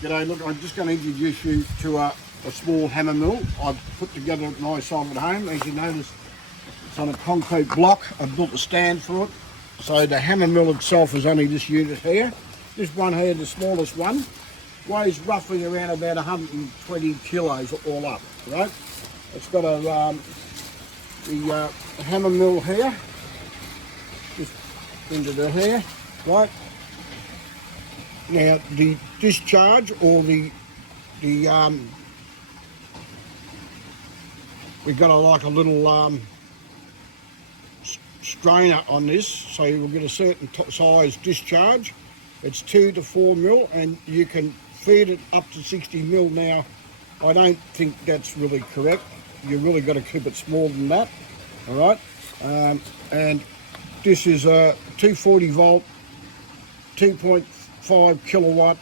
G'day, look, I'm just going to introduce you to a small hammer mill I've put together at my side at home. As you notice, it's on a concrete block. I've built a stand for it. So the hammer mill itself is only this unit here. This one here, the smallest one, weighs roughly around about 120 kilos all up, right? It's got the hammer mill here, just into the here, right? Now the discharge or the we've got a little strainer on this, so you'll get a certain size discharge. It's 2 to 4 mil, and you can feed it up to 60 mil. Now, I don't think that's really correct. You really got to keep it smaller than that. All right, and this is a 240 volt, 2.5 kilowatt,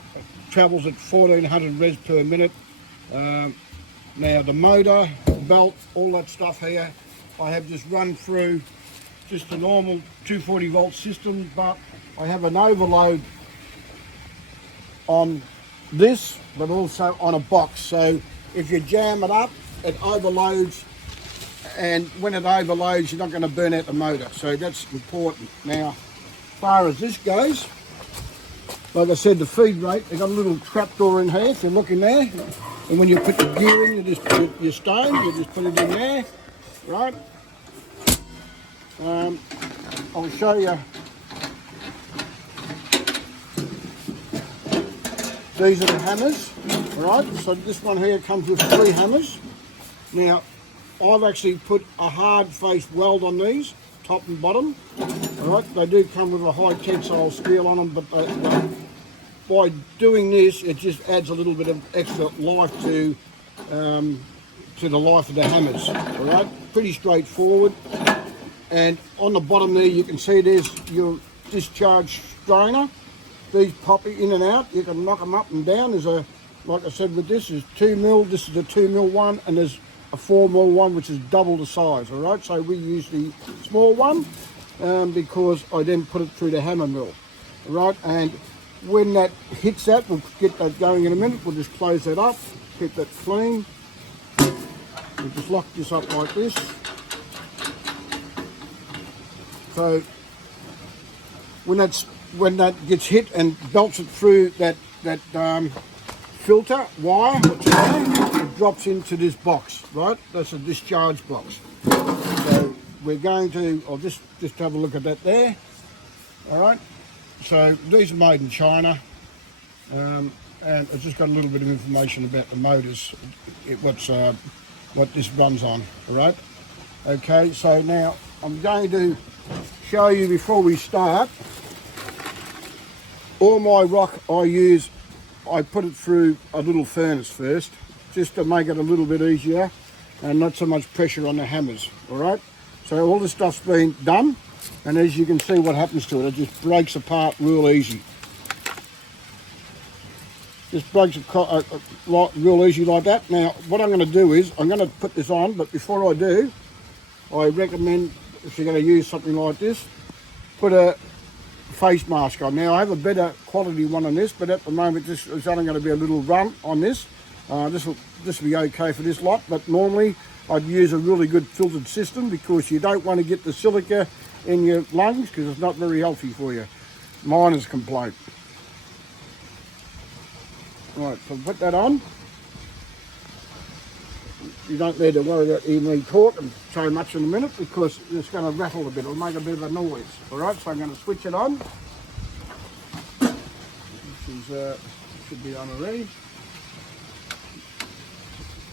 travels at 1400 revs per minute. Now the motor, belt, all that stuff here, I have just run through just a normal 240 volt system, but I have an overload on this, but also on a box. So if you jam it up, it overloads, and when it overloads, you're not going to burn out the motor. So that's important. Now, as far as this goes, like I said, the feed rate, they've got a little trap door in here, if you look in there. And when you put the gear in, you just put your stone, you just put it in there, right? I'll show you. These are the hammers, right? So this one here comes with 3 hammers. Now, I've actually put a hard face weld on these, top and bottom. All right, they do come with a high tensile steel on them, but by doing this, it just adds a little bit of extra life to the life of the hammers. All right, pretty straightforward. And on the bottom there, you can see there's your discharge strainer. These pop in and out. You can knock them up and down. There's a, like I said, with this is 2 mil. This is a 2 mil one, and there's a 4 mil one, which is double the size. All right, so we use the small one because I then put it through the hammer mill. All right, and when that hits that, we'll get that going in a minute. We'll just close that up, keep that clean. We'll just lock this up like this. So when that gets hit and belts it through that filter wire, it drops into this box, right? That's a discharge box. So we're going to, I'll just have a look at that there. All right. So these are made in China, and I've just got a little bit of information about the motors, what this runs on. All right. Okay. So now I'm going to show you before we start. All my rock I put it through a little furnace first, just to make it a little bit easier and not so much pressure on the hammers. All right. So all this stuff's been done. And as you can see what happens to it, it just breaks apart real easy. Just breaks real easy like that. Now, what I'm going to do is, I'm going to put this on, but before I do, I recommend, if you're going to use something like this, put a face mask on. Now, I have a better quality one on this, but at the moment, this is only going to be a little run on this. This will be okay for this lot, but normally I'd use a really good filtered system because you don't want to get the silica in your lungs because it's not very healthy for you. Miner's complaint. Right, so put that on. You don't need to worry about me talking so much in a minute because it's going to rattle a bit. It'll make a bit of a noise. All right, so I'm going to switch it on. This is should be on already.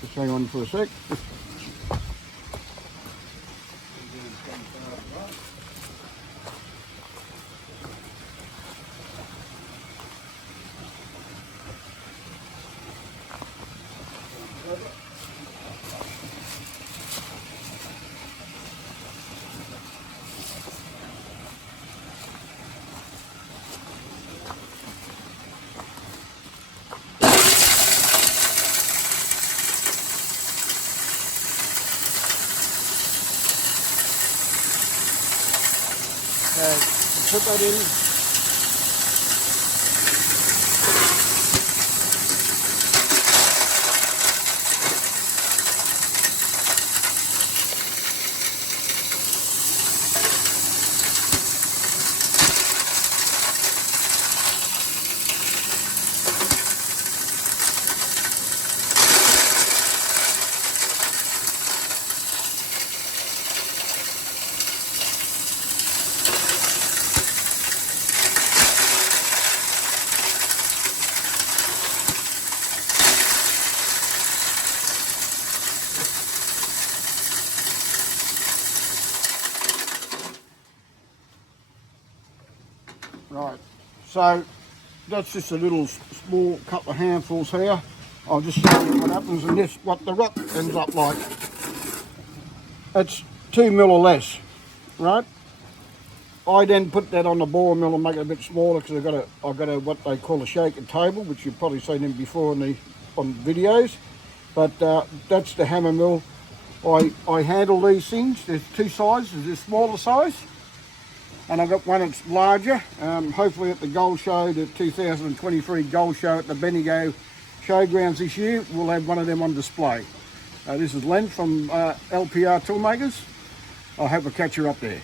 Just hang on for a sec. Put that in. Right, so that's just a little small couple of handfuls here. I'll just show you what happens and this, what the rock ends up like. It's 2 mil or less, right? I then put that on the bore mill and make it a bit smaller because I've got a what they call a shaker table, which you've probably seen them before on videos. But that's the hammer mill. I handle these things. There's two sizes. There's a smaller size, and I've got one that's larger. Hopefully at the Gold Show, the 2023 Gold Show at the Bendigo Showgrounds this year, we'll have one of them on display. This is Len from LPR Toolmakers. I hope I'll catch you up there.